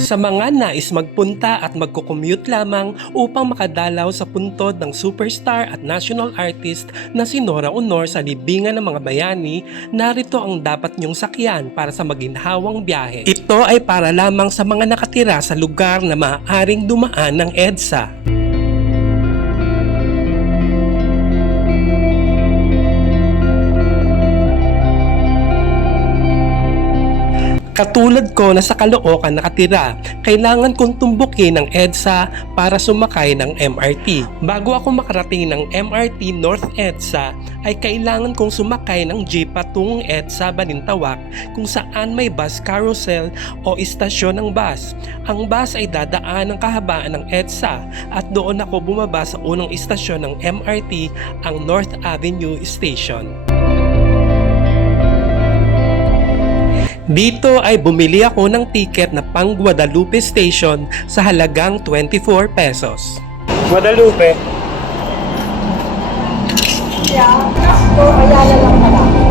Sa mga nais magpunta at magko-commute lamang upang makadalaw sa puntod ng superstar at national artist na si Nora Honor sa libingan ng mga bayani, narito ang dapat niyong sakyan para sa maginhawang biyahe. Ito ay para lamang sa mga nakatira sa lugar na maaaring dumaan ng EDSA. Katulad ko na sa Caloocan nakatira, kailangan kong tumbukin ng EDSA para sumakay ng MRT. Bago ako makarating ng MRT North EDSA, ay kailangan kong sumakay ng jeep patungong EDSA Balintawak kung saan may bus carousel o istasyon ng bus. Ang bus ay dadaan ng kahabaan ng EDSA at doon ako bumaba sa unang istasyon ng MRT, ang North Avenue Station. Dito ay bumili ako ng ticket na pang Guadalupe Station sa halagang 24 pesos. Guadalupe. Yeah, so Ayala lang pala.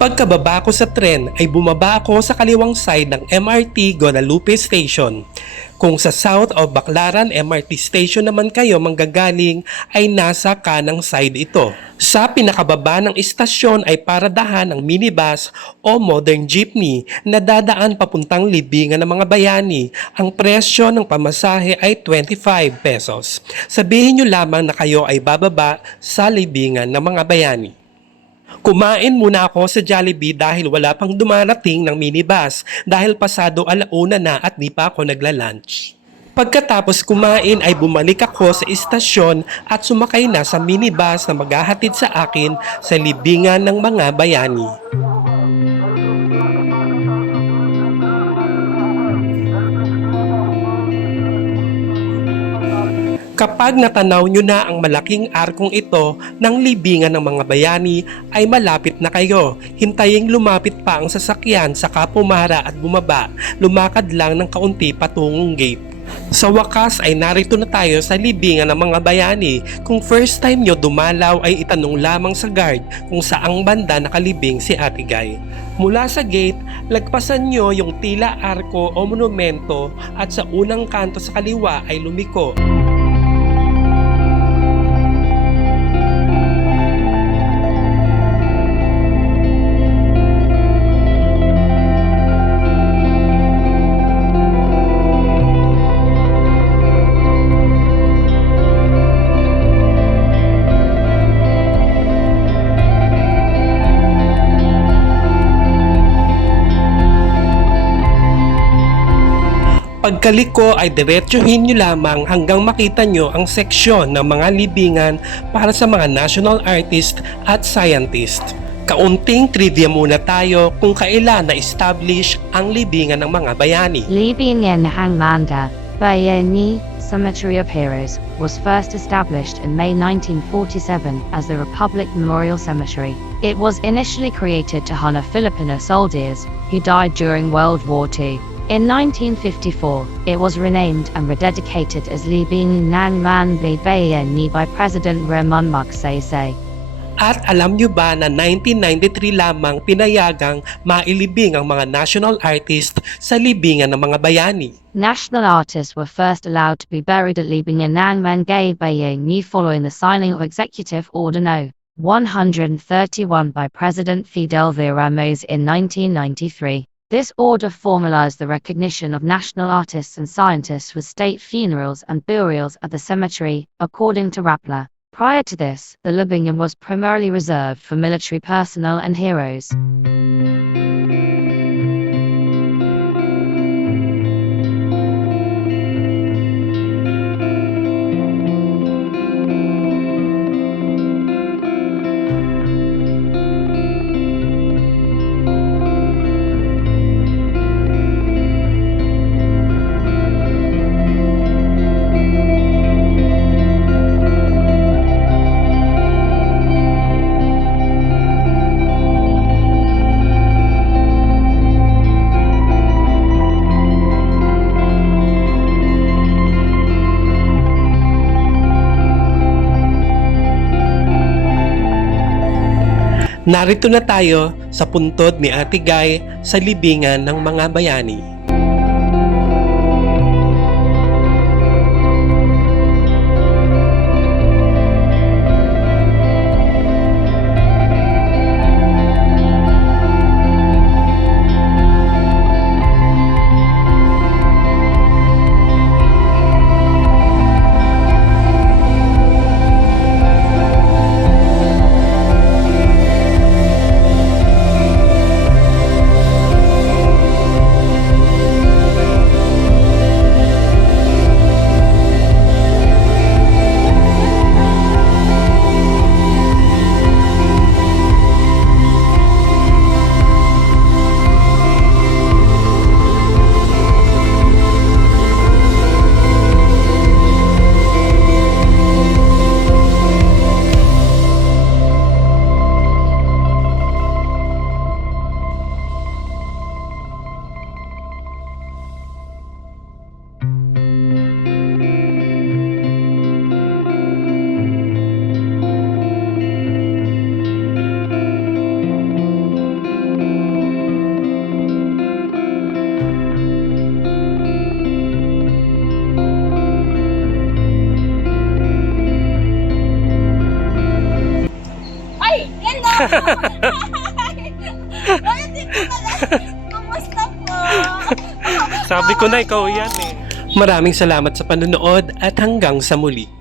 Pagkababa ko sa tren ay bumaba ako sa kaliwang side ng MRT Guadalupe Station. Kung sa South o Baclaran MRT Station naman kayo manggagaling ay nasa kanang side ito. Sa pinakababa ng istasyon ay paradahan ng minibus o modern jeepney na dadaan papuntang libingan ng mga bayani. Ang presyo ng pamasahe ay 25 pesos. Sabihin nyo lamang na kayo ay bababa sa libingan ng mga bayani. Kumain muna ako sa Jollibee dahil wala pang dumarating ng minibus dahil pasado alauna na at di pa ako nagla-lunch. Pagkatapos kumain ay bumalik ako sa istasyon at sumakay na sa minibus na maghahatid sa akin sa libingan ng mga bayani. Kapag natanaw nyo na ang malaking arkong ito ng libingan ng mga bayani ay malapit na kayo. Hintaying lumapit pa ang sasakyan saka pumara at bumaba. Lumakad lang ng kaunti patungong gate. Sa wakas ay narito na tayo sa libingan ng mga bayani. Kung first time nyo dumalaw ay itanong lamang sa guard kung saang banda nakalibing si Ate Guy. Mula sa gate, lagpasan nyo yung tila arko o monumento at sa unang kanto sa kaliwa ay lumiko. Pagkaliko ay diretsuhin nyo lamang hanggang makita nyo ang seksyon ng mga libingan para sa mga national artist at scientist. Kaunting trivia muna tayo kung kailan na-establish ang libingan ng mga bayani. Libingan ng Mga Bayani Cemetery of Heroes was first established in May 1947 as the Republic Memorial Cemetery. It was initially created to honor Filipino soldiers who died during World War II. In 1954, it was renamed and rededicated as Libingan ng Mga Bayani by President Ramon Magsaysay. At alam nyo ba na 1993 lamang pinayagang mailibing ang mga national artist sa libingan ng mga bayani? National artists were first allowed to be buried at Libingan ng Mga Bayani following the signing of Executive Order No. 131 by President Fidel V. Ramos in 1993. This order formalized the recognition of national artists and scientists with state funerals and burials at the cemetery, according to Rappler. Prior to this, the libingan was primarily reserved for military personnel and heroes. Narito na tayo sa puntod ni Ate Guy sa libingan ng mga bayani. Ay! Hello! Ay, dito pala. Kamusta po? Sabi ko na ikaw yan eh. Maraming salamat sa panonood at hanggang sa muli.